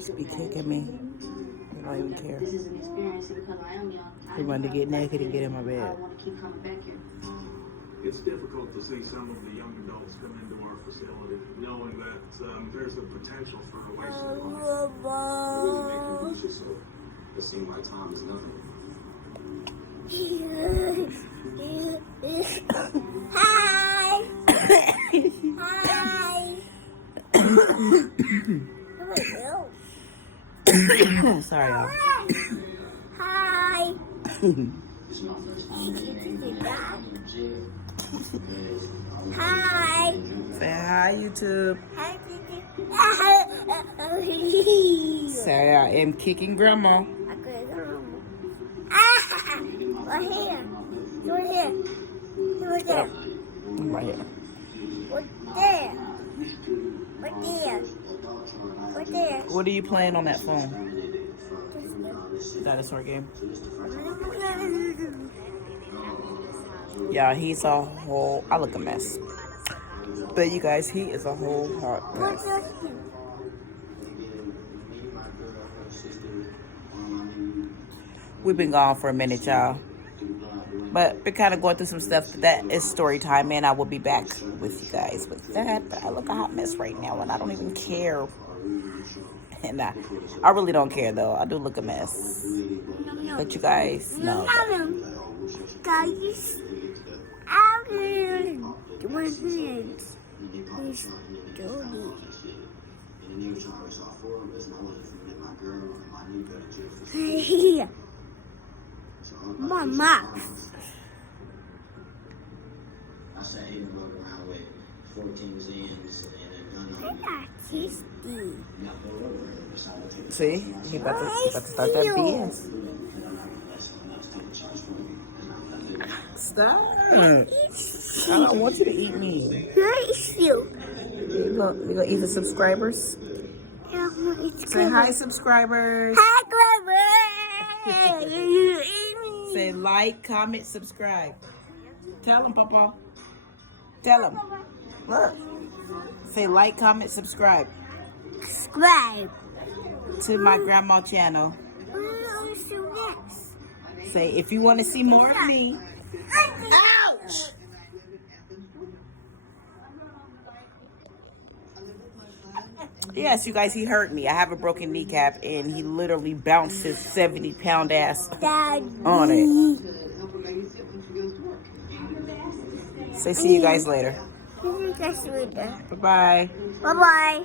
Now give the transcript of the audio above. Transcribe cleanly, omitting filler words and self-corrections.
Just be kicking me. I don't even care. He wanted to get naked and get in my bed. It's difficult to see some of the young adults come into our facility knowing that there's a potential for a waste of life. It really makes me lose yourself. It seems like time is nothing. Hi. Hi. Sorry, y'all. Hi. Hi. Say hi, YouTube. Hi. Say I am kicking grandma. Right here. You're here. You're there. I'm right here. Right there. Right there. Right there. What are you playing on that phone? Dinosaur game. Yeah, he's a whole. I look a mess. But you guys, he is a whole hot mess. We've been gone for a minute, y'all. But we're kind of going through some stuff. That is story time, and I will be back with you guys with that. But I look a hot mess right now, and I don't even care. And I really don't care, though. I do look a mess. But you guys know. Guys, Mama. I said he would walk around with 14 Zans and a gun on him. See? He about to start that BS. Stop. I don't want you to eat me. You gonna eat the subscribers? Say hi, subscribers. Hi, Say like, comment, subscribe. Tell them, Papa. Tell them. Look. Say like, comment, subscribe. Subscribe to my grandma channel. Say if you want to see more of me. Ouch! Yes, you guys, he hurt me. I have a broken kneecap, and he literally bounced his 70-pound ass on it. Say see you guys later. See you guys later. Bye-bye. Bye-bye.